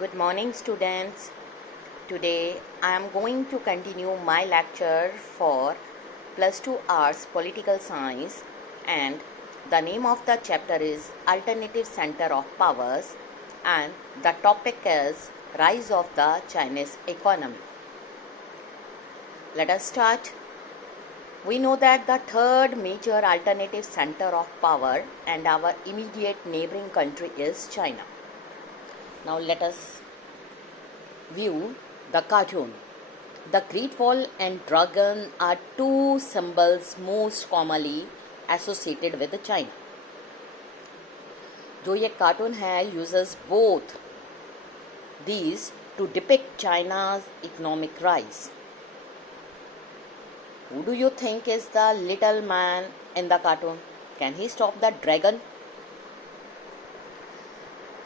Good morning, students. Today I am going to continue my lecture for plus 2 Arts Political Science, and the name of the chapter is Alternative Center of Powers, and the topic is Rise of the Chinese Economy. Let us start. We know that the third major alternative center of power and our immediate neighboring country is China. Now let us view the cartoon. The Great Wall and Dragon are two symbols most commonly associated with China. जो ये cartoon है uses both these to depict China's economic rise. Who do you think is the little man in the cartoon? Can he stop the dragon?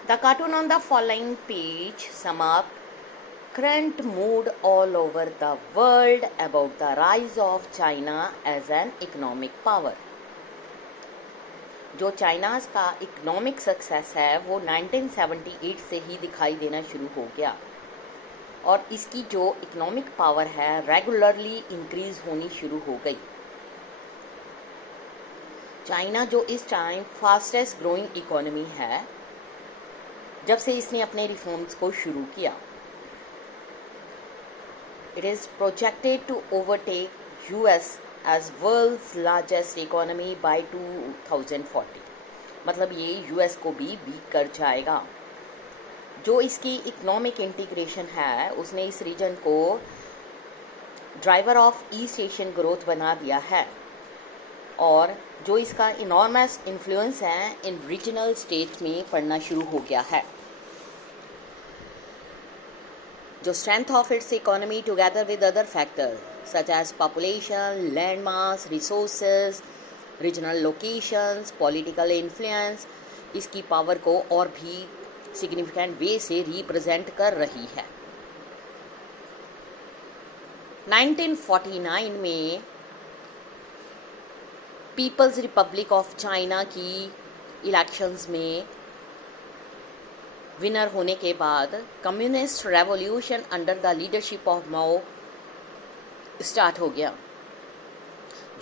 The cartoon on the following page sum up current mood all over the world about the rise of China as an economic power. जो China का economic success है वो 1978 से ही दिखाई देना शुरू हो गया और इसकी जो इकोनॉमिक पावर है रेगुलरली इंक्रीज होनी शुरू हो गई. चाइना जो इस टाइम फास्टेस्ट ग्रोइंग इकोनॉमी है जब से इसने अपने रिफॉर्म्स को शुरू किया. It is projected to overtake US as world's largest economy by 2040. मतलब ये US को भी बीट कर जाएगा. जो इसकी इकोनॉमिक इंटीग्रेशन है उसने इस रीजन को driver of east Asian growth बना दिया है और जो इसका इनॉर्मस इन्फ्लुएंस है इन रीजनल स्टेट्स में पड़ना शुरू हो गया है. जो strength of its economy together with other factors such as population, land mass, resources, regional locations, political influence इसकी पावर को और भी significant वे से रिप्रेजेंट कर रही है. 1949 में पीपल्स रिपब्लिक ऑफ चाइना की इलेक्शंस में विनर होने के बाद communist revolution under the leadership of Mao start हो गया.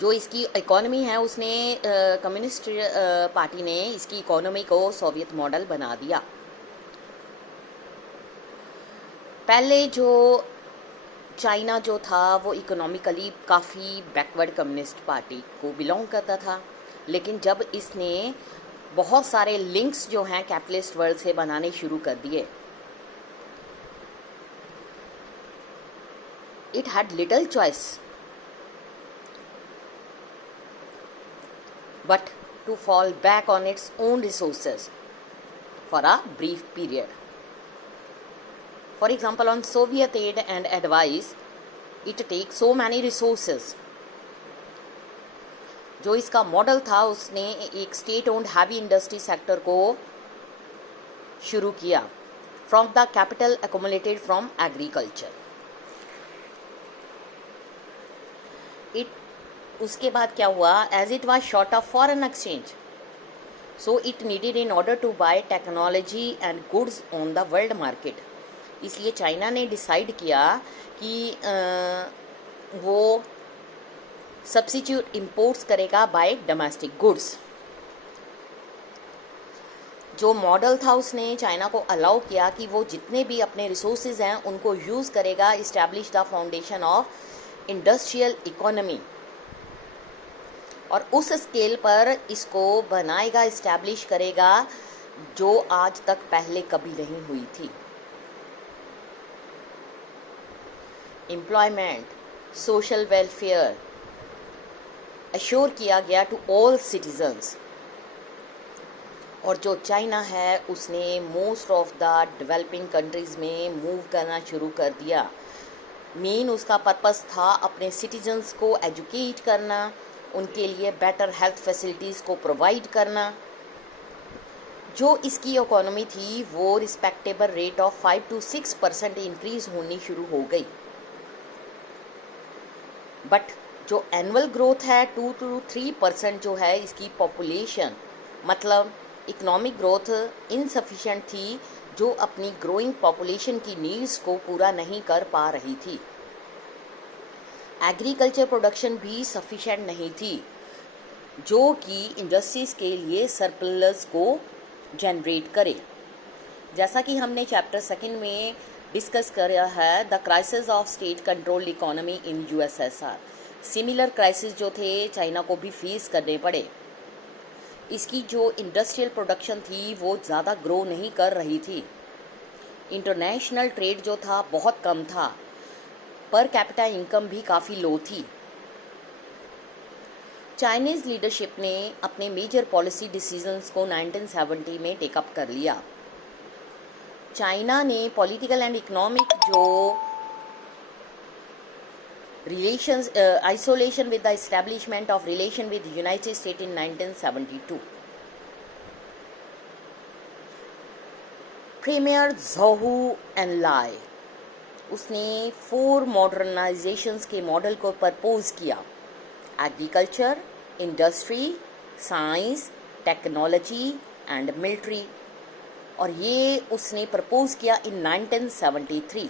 जो इसकी इकोनॉमी है उसने कम्युनिस्ट पार्टी ने इसकी इकोनॉमी को सोवियत मॉडल बना दिया. पहले जो चाइना जो था वो इकोनॉमिकली काफ़ी बैकवर्ड कम्युनिस्ट पार्टी को बिलोंग करता था, लेकिन जब इसने बहुत सारे लिंक्स जो हैं कैपिटलिस्ट वर्ल्ड से बनाने शुरू कर दिए, it had little choice but to fall back on its own resources for a brief period. For example, on Soviet aid and advice, it takes so many resources. जो इसका model था उसने एक state owned heavy industry sector को शुरू किया from the capital accumulated from agriculture. उसके बाद क्या हुआ, as it was short of foreign exchange so it needed in order to buy technology and goods on the world market. इसलिए China ने decide किया कि वो सब्स्टिट्यूट इंपोर्ट्स करेगा बाय डोमेस्टिक गुड्स. जो मॉडल था उसने चाइना को अलाउ किया कि वो जितने भी अपने रिसोर्सेज हैं उनको यूज़ करेगा, establish the foundation of industrial economy, और उस स्केल पर इसको बनाएगा, इस्टेब्लिश करेगा जो आज तक पहले कभी नहीं हुई थी. एम्प्लॉयमेंट, सोशल वेलफेयर अश्योर किया गया टू ऑल सिटीजन्स. और जो चाइना है उसने most of the developing countries में मूव करना शुरू कर दिया. मेन उसका पर्पस था अपने सिटीजन्स को एजुकेट करना, उनके लिए बेटर हेल्थ फैसिलिटीज़ को प्रोवाइड करना. जो इसकी इकोनॉमी थी वो respectable rate of 5 to 6% increase होनी शुरू हो गई. बट जो एनुअल ग्रोथ है 2 to 3% जो है इसकी पॉपुलेशन, मतलब इकोनॉमिक ग्रोथ इनसफिशिएंट थी, जो अपनी ग्रोइंग पॉपुलेशन की नीड्स को पूरा नहीं कर पा रही थी। एग्रीकल्चर प्रोडक्शन भी सफिशिएंट नहीं थी, जो कि इंडस्ट्रीज के लिए सरप्लस को जनरेट करे। जैसा कि हमने चैप्टर 2 में डिस्कस किया है, the crisis of state controlled economy in USSR. Similar crisis जो थे चाइना को भी फेस करने पड़े। इसकी जो इंडस्ट्रियल प्रोडक्शन थी वो ज़्यादा ग्रो नहीं कर रही थी। इंटरनेशनल ट्रेड जो था बहुत कम था, पर कैपिटा इनकम भी काफ़ी लो थी। चाइनीज़ लीडरशिप ने अपने मेजर पॉलिसी डिसीजंस को 1970 में टेकअप कर लिया। चाइना ने पॉलिटिकल एंड इकोनॉमिक जो relations isolation with the establishment of relation with the United States in 1972. Premier Zhou Enlai उसने 4 मॉडर्नाइजेशंस के मॉडल को प्रपोज किया: agriculture, industry, science, technology and military, और ये उसने प्रपोज किया इन 1973।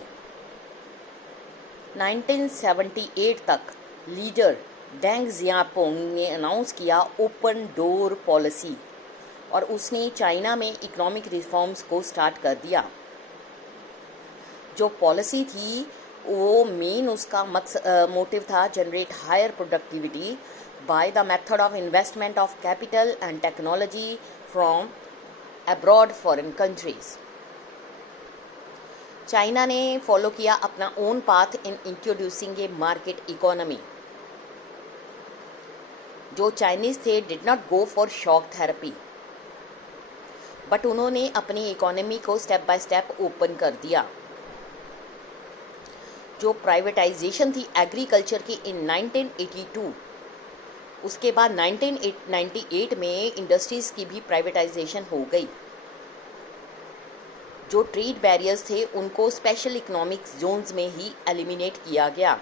1978 तक लीडर डेंग जियापोंग ने अनाउंस किया ओपन डोर पॉलिसी, और उसने चाइना में इकोनॉमिक रिफॉर्म्स को स्टार्ट कर दिया। जो पॉलिसी थी वो मेन उसका मोटिव था generate higher productivity by the method of investment of capital and technology from abroad foreign countries. China ने फॉलो किया अपना own path in introducing a market economy. जो चाइनीज थे did not go for shock therapy, but उन्होंने अपनी economy को step by step open कर दिया। जो प्राइवेटाइजेशन थी एग्रीकल्चर की इन 1982, उसके बाद 1998 में इंडस्ट्रीज की भी प्राइवेटाइजेशन हो गई। जो ट्रेड बैरियर्स थे उनको स्पेशल इकोनॉमिक जोन्स में ही एलिमिनेट किया गया,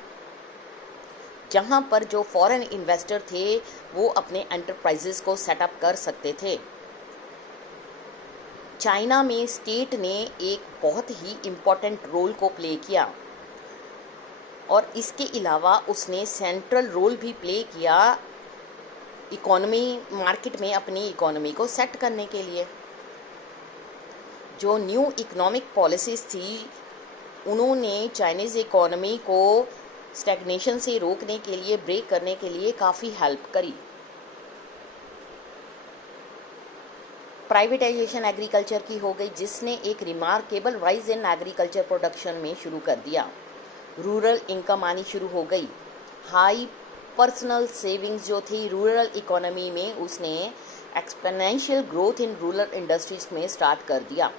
जहां पर जो फॉरेन इन्वेस्टर थे वो अपने एंटरप्राइजेस को सेटअप कर सकते थे। चाइना में स्टेट ने एक बहुत ही इम्पोर्टेंट रोल को प्ले किया, और इसके अलावा उसने सेंट्रल रोल भी प्ले किया इकोनॉमी मार्केट में अपनी इकोनॉमी को सेट करने के लिए। जो न्यू इकोनॉमिक पॉलिसीज़ थी उन्होंने चाइनीज़ इकोनॉमी को स्टैग्नेशन से रोकने के लिए, ब्रेक करने के लिए काफ़ी हेल्प करी। प्राइवेटाइजेशन एग्रीकल्चर की हो गई, जिसने एक remarkable rise in agriculture production में शुरू कर दिया। रूरल इनकम आनी शुरू हो गई। हाई पर्सनल सेविंग्स जो थी रूरल इकोनॉमी में, उसने exponential growth in rural industries में स्टार्ट कर दिया।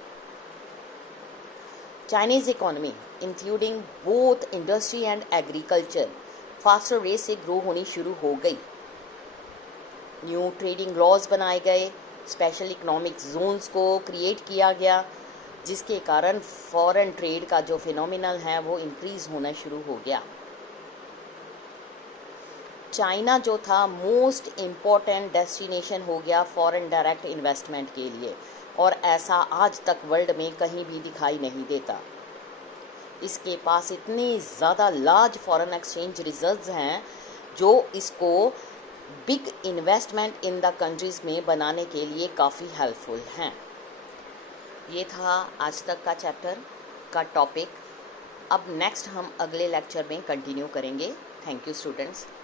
Chinese economy including both industry and agriculture faster rate से ग्रो होनी शुरू हो गई। न्यू ट्रेडिंग लॉज बनाए गए, स्पेशल इकोनॉमिक जोन्स को क्रिएट किया गया, जिसके कारण फॉरेन ट्रेड का जो फिनोमिनल है वो इंक्रीज होना शुरू हो गया। चाइना जो था मोस्ट इम्पॉर्टेंट डेस्टिनेशन हो गया फॉरेन डायरेक्ट इन्वेस्टमेंट के लिए, और ऐसा आज तक वर्ल्ड में कहीं भी दिखाई नहीं देता। इसके पास इतने ज़्यादा लार्ज फॉरेन एक्सचेंज रिजर्व्स हैं जो इसको big investment in the countries में बनाने के लिए काफ़ी हेल्पफुल हैं। ये था आज तक का चैप्टर का टॉपिक। अब नेक्स्ट हम अगले लेक्चर में कंटिन्यू करेंगे। Thank you students.